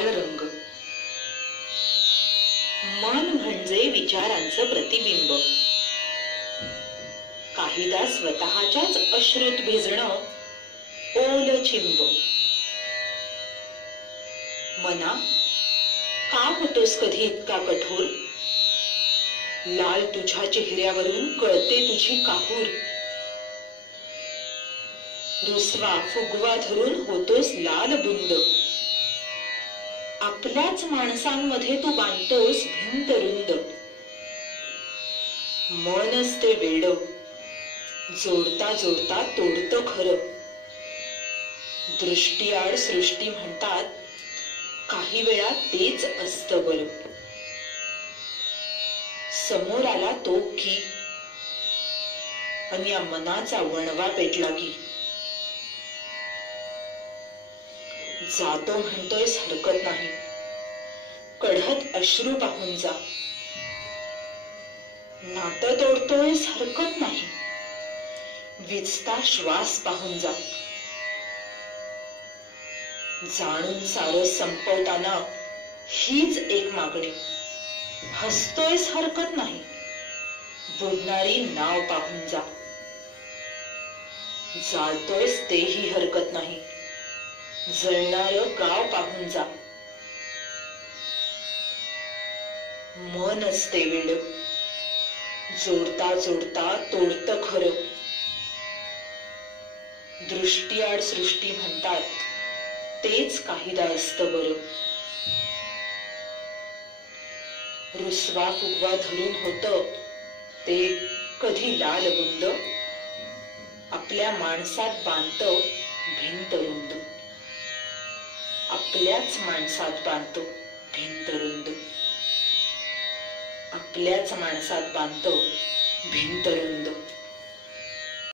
लाल रंग. मन म्हणजे विचारांचं प्रतिबिंब. काहीदा स्वतःच्याच अश्रूत भिजणं ओल चिंब. मना, का होतोस कधी इतका कठोर? लाल तुझ्या चेहऱ्यावरून कळते तुझी काहूर. रुसवा फुगवा धरून होतोस लाल बुंद. आपल्याच माणसांमध्ये तू बांधतोस भिंत रुंद. मनच ते वेड, जोडता जोडता तोडतं खरं. दृष्टीआड सृष्टी म्हणतात, काही वेळा तेच असतं बरं. समोर आला तो की आणि या मनाचा वणवा पेटला की. जातो म्हणतोयस हरकत नाही, कढत अश्रू पाहून जा. नातं तोडतोयस हरकत नाही, विचता श्वास पाहून जा. जाणून सारं संपवताना हीच एक मागणी, हसतोयस हरकत नाही, बुडणारी नाव पाहून जा. जाळतोयस तेही हरकत नाही, जळणारं गाव पाहून जा. मनच ते वेड, जोडता जोडता तोडतं खरं. दृष्टीआड सृष्टी म्हणतात, तेच काहीदा असतं बरं. रुसवा फुगवा धरून होतं ते कधी लाल बुंद. आपल्या माणसात बांधतं भिंत रुंद. आपल्याच माणसात बांधतो भिंत रुंद. आपल्याच माणसात बांधतो भिंत रुंद.